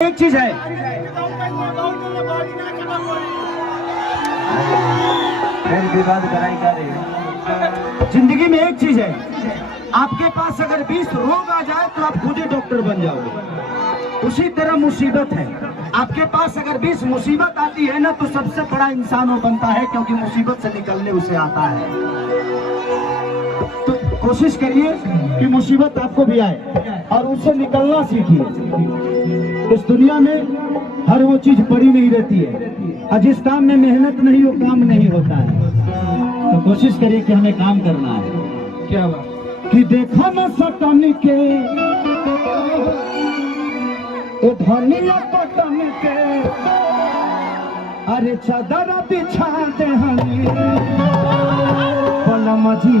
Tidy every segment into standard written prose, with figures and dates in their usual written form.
एक चीज है, फिर विवाद कराई जा रही है। जिंदगी में एक चीज है, आपके पास अगर 20 रोग आ जाए तो आप खुद ही डॉक्टर बन जाओगे। उसी तरह मुसीबत है, आपके पास अगर 20 मुसीबत आती है ना तो सबसे बड़ा इंसान वो बनता है, क्योंकि मुसीबत से निकलने उसे आता है। तो कोशिश करिए कि मुसीबत आपको भी आए और उससे निकलना सीखिए। इस दुनिया में हर वो चीज पड़ी नहीं रहती है, और जिस काम में मेहनत नहीं वो काम नहीं होता है। तो कोशिश करिए कि हमें काम करना है। क्या बात कि देखा न सटन के ए धनिया पटन के, अरे चादर बिछा दे हनी पलम जी।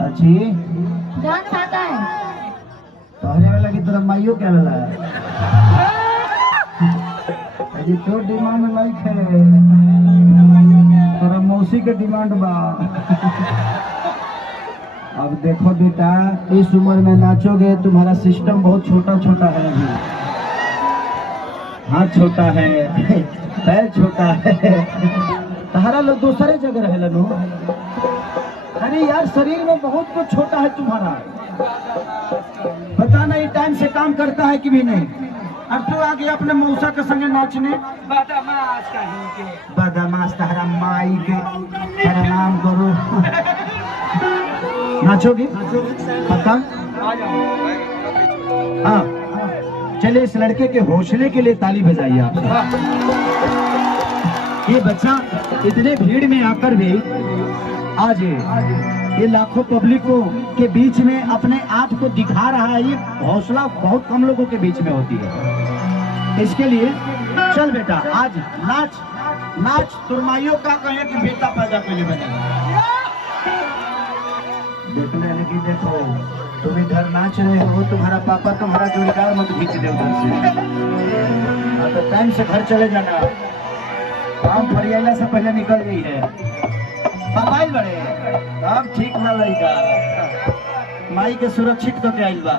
अच्छी कौन खाता है? पहले वाला की तरफ माइयो क्या लगा अजी तो डिमांड नहीं है, तोरा मौसी के डिमांड बा। अब देखो बेटा, इस उम्र में नाचोगे, तुम्हारा सिस्टम बहुत छोटा छोटा है अभी। हाथ छोटा है, पैर छोटा है, तुम्हारा लोग दूसरे जगह रहे लो। अरे यार, शरीर में बहुत कुछ छोटा है तुम्हारा, पता नहीं टाइम से काम करता है कि भी नहीं। अब तो आ गया अपने मौसा के संगे नाचने। बदमाश तहरा माई के प्रणाम करो। नाचोगी पता? हाँ, चलिए इस लड़के के हौसले के लिए ताली बजाइए आप। ये बच्चा इतने भीड़ में आकर भी आज ये लाखों पब्लिकों के बीच में अपने आप को दिखा रहा है। ये हौसला बहुत कम लोगों के बीच में होती है। इसके लिए चल बेटा, आज नाच नाच, तुरमाइयों का कहे कि बेटा पैदा पहले बनेगा। देखने लगी, देखो तुम इधर नाच रहे हो, तुम्हारा पापा तुम्हारा जोड़ीदार मत खींच दे उधर से। हाँ, तो टाइम से घर चले जाना, काम फरियाला से पहले निकल गई है। मोबाइल बड़े अब ठीक ना लगा, माई के सुरक्षित तो के आइल बा,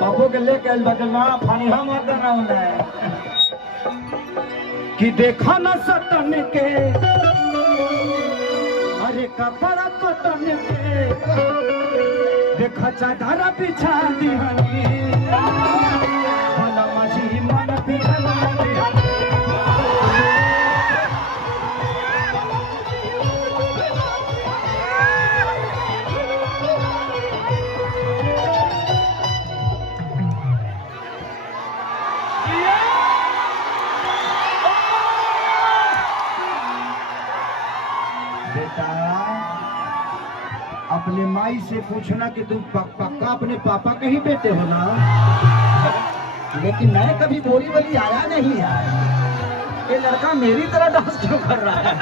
पापो के लेके आइल बा, ना फानी हम और करना होला है। कि देखा न सटन के, अरे कपड़ा कटन के, देखा चादर बिछा दी हनी भला माझी मन बिछा दी। बेटा, अपने माई से पूछना कि तुम पक्का अपने पापा के ही बेटे हो ना। लेकिन मैं कभी बोरी वाली आया नहीं यार, ये लड़का मेरी तरह डांस क्यों कर रहा है?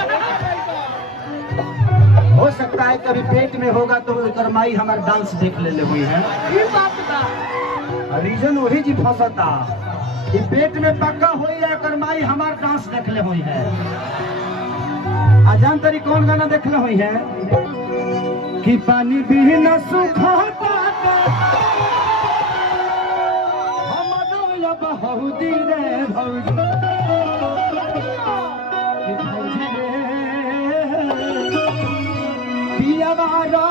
हो सकता है कभी पेट में होगा तो इधर माई हमारा डांस देख ले हुई है। रीजन वही जी फंसता कि पेट में पक्का हुई है, कर माई हमारा डांस देख ले हुई है। अजान तरी कौन गाना देखना हुई है कि पानी भी न सुखाता हम बहुदी रे भौजी, कि भौजी रे पिया बारा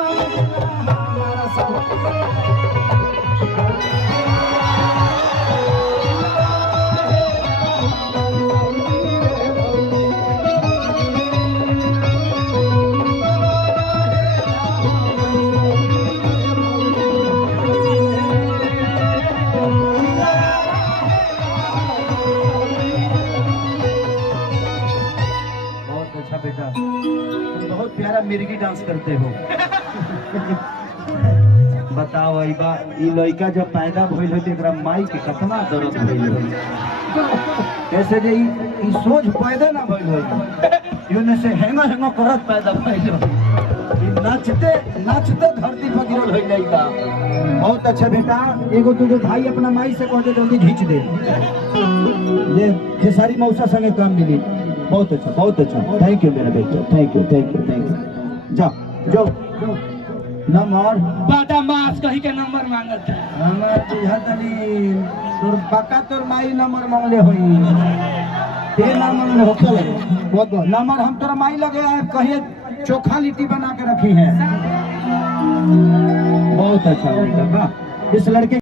बेटा, तुम बहुत प्यारा मिर्गी डांस करते हो। बताओ अइबा, ई लड़का जब पैदा भइल हो तो एकरा माई के कितना दर्द भइल हो। कैसे जे ई सोच पैदा ना भइल हो, यूने से हेंगा हेंगा करत पैदा भइल हो। नाचते नाचते धरती पर गिरल है लड़का। बहुत अच्छा बेटा, एगो तुझे भाई अपना माई से कहते जल्दी खींच दे, ले खेसारी मौसा संगे काम मिली। बहुत अच्छा, बहुत अच्छा, थैंक यू मेरा बेटा, thank you thank you thank you. जाओ जाओ नंबर बाटा मास कही के नंबर मांगत है। हमार बुझातनी तोर पक्का तोर माई नंबर मांगले होई, ते ना मांगले होके लगे। बहुत बहुत नंबर हम तोरा माई लगे आए, कहिए चोखा लिट्टी बना के रखी है। बहुत अच्छा लड़का, इस लड़के